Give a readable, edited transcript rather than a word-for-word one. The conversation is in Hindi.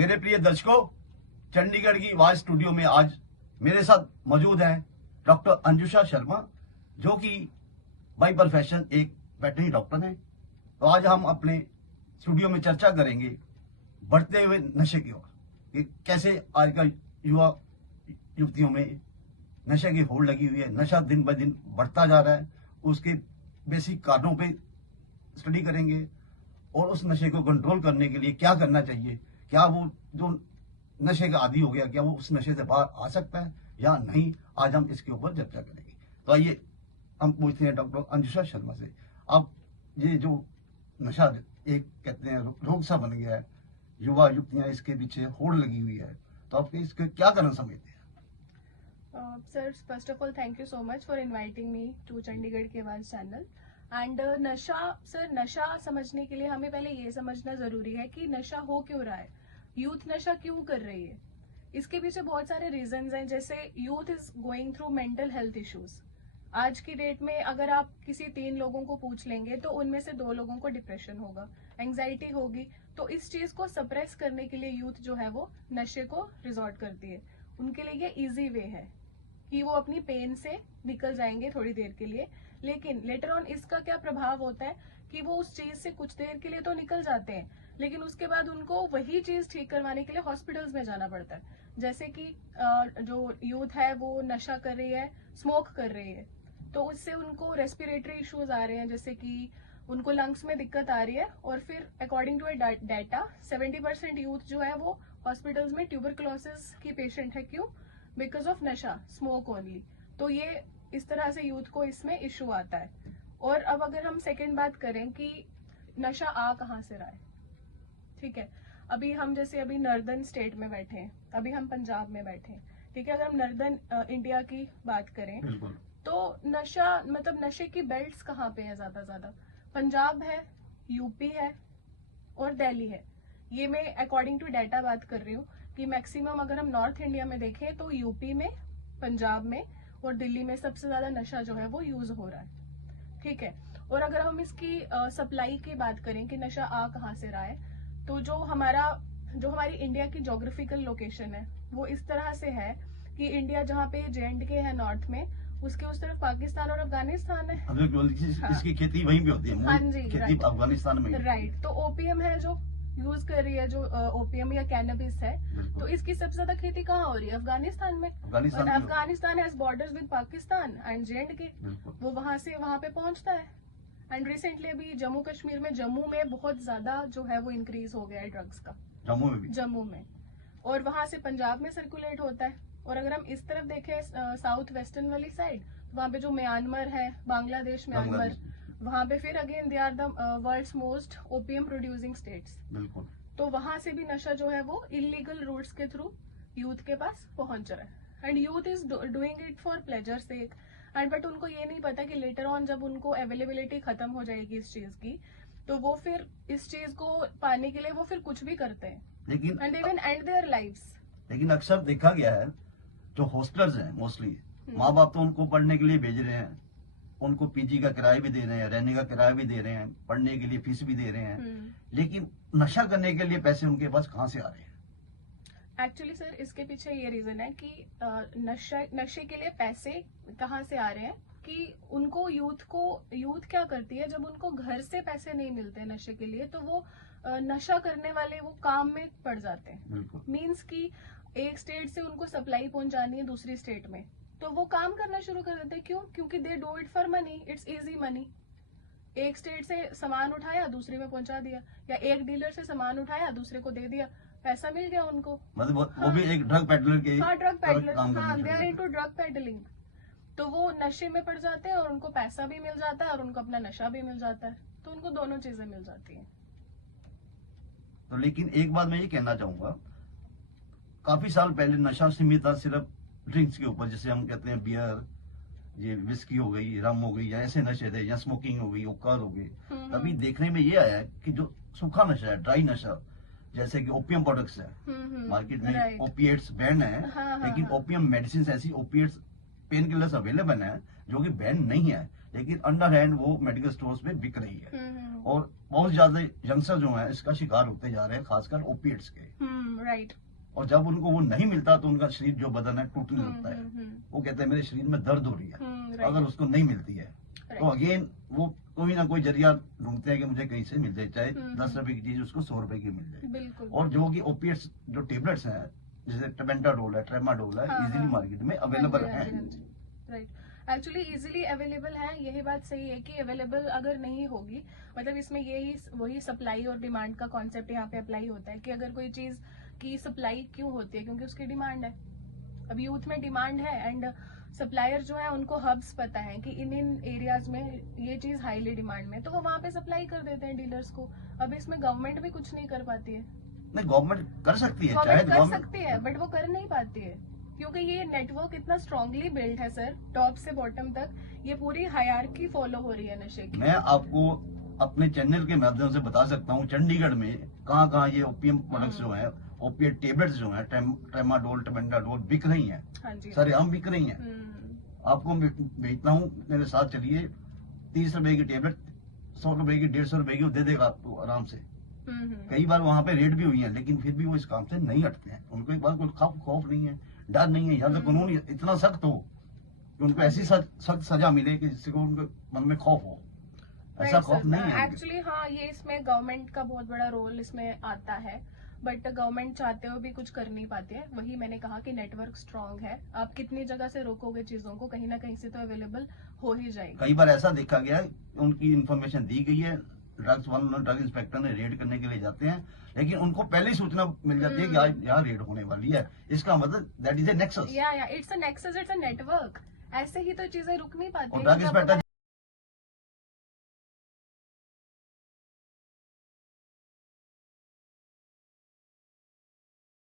मेरे प्रिय दर्शकों, चंडीगढ़ की आवाज स्टूडियो में आज मेरे साथ मौजूद हैं डॉक्टर अंजुषा शर्मा, जो कि बाय प्रोफेशन एक वेटरनरी डॉक्टर हैं। तो आज हम अपने स्टूडियो में चर्चा करेंगे बढ़ते हुए नशे की ओर, कि कैसे आजकल युवा युवतियों में नशे की होड़ लगी हुई है, नशा दिन ब दिन बढ़ता जा रहा है। उसके बेसिक कारणों पे स्टडी करेंगे और उस नशे को कंट्रोल करने के लिए क्या करना चाहिए। क्या वो जो नशे का आदी हो गया, क्या वो उस नशे से बाहर आ सकता है या नहीं, आज हम इसके ऊपर चर्चा करेंगे। तो आइए हम पूछते हैं डॉक्टर अंजुषा शर्मा से, आप ये जो नशा एक कहते हैं रोग सा बन गया है, युवा युवतियां इसके पीछे होड़ लगी हुई है, तो आप इसके क्या कारण समझते हैं? Sir, first of all, thank you so much for inviting me to Chandigarh के आवाज चैनल। एंड नशा समझने के लिए हमें पहले ये समझना जरूरी है कि नशा हो क्यों रहा है, यूथ नशा क्यों कर रही है। इसके पीछे बहुत सारे रीजंस हैं, जैसे youth is going through mental health issues. आज की डेट में अगर आप किसी 3 लोगों को पूछ लेंगे तो उनमें से 2 लोगों को डिप्रेशन होगा, एंग्जाइटी होगी। तो इस चीज को सप्रेस करने के लिए यूथ जो है वो नशे को रिजॉर्ट करती है। उनके लिए ये इजी वे है कि वो अपनी पेन से निकल जाएंगे थोड़ी देर के लिए, लेकिन लेटर ऑन इसका क्या प्रभाव होता है कि वो उस चीज से कुछ देर के लिए तो निकल जाते हैं, लेकिन उसके बाद उनको वही चीज ठीक करवाने के लिए हॉस्पिटल्स में जाना पड़ता है। जैसे कि जो यूथ है वो नशा कर रही है, स्मोक कर रही है, तो उससे उनको रेस्पिरेटरी इश्यूज आ रहे हैं, जैसे कि उनको लंग्स में दिक्कत आ रही है। और फिर अकॉर्डिंग टू डाटा 70% यूथ जो है वो हॉस्पिटल्स में ट्यूबरकुलोसिस की पेशेंट है। क्यों? बिकॉज ऑफ नशा, स्मोक ओनली। तो ये इस तरह से यूथ को इसमें इश्यू आता है। और अब अगर हम सेकेंड बात करें कि नशा आ कहाँ से रहा है, ठीक है। अभी हम जैसे अभी नॉर्दर्न स्टेट में बैठे हैं, अभी हम पंजाब में बैठे हैं, ठीक है। अगर हम नॉर्दर्न इंडिया की बात करें तो नशा मतलब नशे की बेल्ट्स कहाँ पे है ज्यादा? पंजाब है, यूपी है और दिल्ली है। ये मैं अकॉर्डिंग टू डाटा बात कर रही हूँ कि मैक्सिमम अगर हम नॉर्थ इंडिया में देखें तो यूपी में, पंजाब में और दिल्ली में सबसे ज्यादा नशा जो है वो यूज हो रहा है, ठीक है। और अगर हम इसकी सप्लाई की बात करें कि नशा आ कहाँ से रहा है, तो जो हमारी इंडिया की ज्योग्राफिकल लोकेशन है वो इस तरह से है कि इंडिया जहाँ पे J&K है नॉर्थ में, उसके उस तरफ पाकिस्तान और अफगानिस्तान है। इसकी खेती वहीं पे होती है। हाँ जी, खेती अफगानिस्तान में। राइट। तो ओपीएम है जो यूज कर रही है, जो ओपीएम या कैनबिस है, तो इसकी सबसे ज्यादा खेती कहाँ हो रही है? अफगानिस्तान में। Afghanistan has borders with Pakistan and J&K, वो वहां से वहां पे पहुंचता है। एंड रिसेंटली अभी जम्मू कश्मीर में, जम्मू में बहुत ज्यादा जो है वो इंक्रीज हो गया है ड्रग्स का, जम्मू में। और वहां से पंजाब में सर्कुलेट होता है। और अगर हम इस तरफ देखें साउथ वेस्टर्न वाली साइड, वहां पे जो म्यांमार है, बांग्लादेश, म्यांमार, वहां पे फिर again they are the world's most opium producing states. तो वहां से भी नशा जो है वो इलीगल रूट्स के थ्रू यूथ के पास पहुंच रहा है। And youth is doing it for pleasure sake. And but उनको ये नहीं पता कि लेटर ऑन जब उनको अवेलेबिलिटी खत्म हो जाएगी इस चीज की, तो वो फिर इस चीज को पाने के लिए वो फिर कुछ भी करते हैं, लेकिन and even and their lives. लेकिन अक्सर देखा गया है जो हॉस्टलर्स हैं, मोस्टली माँ बाप तो उनको पढ़ने के लिए भेज रहे हैं, उनको पीजी का किराया भी दे रहे हैं, रहने का किराया भी दे रहे हैं, पढ़ने के लिए फीस भी दे रहे हैं, लेकिन नशा करने के लिए पैसे उनके पास कहाँ से आ रहे हैं? एक्चुअली सर, इसके पीछे ये रीजन है कि नशे के लिए पैसे कहाँ से आ रहे हैं कि उनको यूथ क्या करती है, जब उनको घर से पैसे नहीं मिलते नशे के लिए, तो वो नशा करने वाले वो काम में पड़ जाते हैं। मीन्स कि एक स्टेट से उनको सप्लाई पहुंचानी है दूसरी स्टेट में, तो वो काम करना शुरू कर देते हैं। क्यों? क्योंकि they do it for money, it's easy money. एक स्टेट से सामान उठाया, दूसरे में पहुंचा दिया, या एक डीलर से सामान उठाया, दूसरे को दे दिया, पैसा मिल गया उनको। मतलब वो भी एक ड्रग पेडलर के। हाँ, ड्रग पेडलर, हाँ, they are into drug peddling. तो वो नशे में पड़ जाते हैं और उनको पैसा भी मिल जाता है और उनको अपना नशा भी मिल जाता है, तो उनको दोनों चीजें मिल जाती हैं। तो लेकिन एक बात मैं ये कहना चाहूंगा, काफी साल पहले नशा सीमित था सिर्फ ड्रिंक्स के ऊपर, जैसे हम कहते हैं बियर, ये विस्की हो गई, रम हो गई, या ऐसे नशे थे, या स्मोकिंग हो गई, हुक्का हो गई। अभी देखने में ये आया है कि जो सूखा नशा है, ड्राई नशा, जैसे कि ओपियम प्रोडक्ट्स है, मार्केट में ओपिएट्स बैन है, लेकिन ओपियम मेडिसिन ऐसी ओपिएट्स पेन किलर्स अवेलेबल हैं जो कि बैन नहीं है, लेकिन अंडर हैंड वो मेडिकल स्टोर्स में बिक रही है। और बहुत ज्यादा यंगस्टर जो हैं इसका शिकार होते जा रहे हैं, खासकर ओपिएट्स के। राइट। और जब उनको वो नहीं मिलता तो उनका शरीर जो बदन है टूटने लगता है। वो कहते हैं मेरे शरीर में दर्द हो रही है, अगर उसको नहीं मिलती है तो अगेन वो कोई ना कोई जरिया ढूंढते हैं कि मुझे कहीं से मिल जाए, चाहे 10 रुपए की चीज उसको 100 रुपए की मिल जाए। बिल्कुल। और जो कि ओपिएट्स जो टेबलेट्स हैं जैसे टेबेंटाडोल है, ट्रेमाडोल है, इजीली मार्केट में अवेलेबल है। राइट, एक्चुअली इजीली अवेलेबल है, यही बात सही है कि अवेलेबल अगर नहीं होगी, मतलब इसमें यही वही सप्लाई और डिमांड का कॉन्सेप्ट यहाँ पे अप्लाई होता है कि अगर कोई चीज की सप्लाई क्यों होती है, क्योंकि उसकी डिमांड है। अब यूथ में डिमांड है एंड सप्लायर जो है उनको हब्स पता है कि इन एरियाज में ये चीज हाईली डिमांड में, तो वो वहाँ पे सप्लाई कर देते हैं डीलर्स को। अब इसमें गवर्नमेंट भी कुछ नहीं कर पाती है। नहीं, गवर्नमेंट कर सकती है, गवर्नमेंट कर सकती है, बट वो कर नहीं पाती है क्योंकि ये नेटवर्क इतना स्ट्रांगली बिल्ड है सर, टॉप से बॉटम तक ये पूरी हायरार्की फॉलो हो रही है नशे की। मैं आपको अपने चैनल के माध्यम से बता सकता हूँ चंडीगढ़ में कहाँ ये ओपीएम प्रोडक्ट्स जो हैं, ओपिएट टेबलेट्स जो हैं, ट्रेमाडोल, टेबेंटाडोल बिक रही हैं। हाँ जी, सारे हम बिक रही हैं। आपको भेजता हूँ, मेरे साथ चलिए। 30 रुपए की टेबलेट 100 रुपए की, 150 रुपए की वो दे देगा आपको आराम से। कई बार वहां पे रेड भी हुई है, लेकिन फिर भी वो इस काम से नहीं हटते हैं। उनको एक बार कोई खौफ नहीं है, डर नहीं है, या तो कानून इतना सख्त हो कि उनको ऐसी सख्त सजा मिले कि जिससे को उनके मन में खौफ हो। ऐसा खौफ नहीं है एक्चुअली। हाँ, ये इसमें गवर्नमेंट का बहुत बड़ा रोल इसमें आता है, बट गवर्नमेंट चाहते हुए भी कुछ कर नहीं पाते हैं। वही मैंने कहा कि नेटवर्क स्ट्रांग है, आप कितनी जगह से रोकोगे चीजों को, कहीं ना कहीं से तो अवेलेबल हो ही जाएगी। कई बार ऐसा देखा गया है, उनकी इन्फॉर्मेशन दी गई है, ड्रग इंस्पेक्टर ने रेड करने के लिए जाते हैं, लेकिन उनको पहले ही सूचना मिल जाती है कि आज यहाँ रेड होने वाली है। इसका मतलब दैट इज ए नेक्सस। या it's a nexus, it's a network. ऐसे ही तो चीजें रुक नहीं पाती। Drug inspector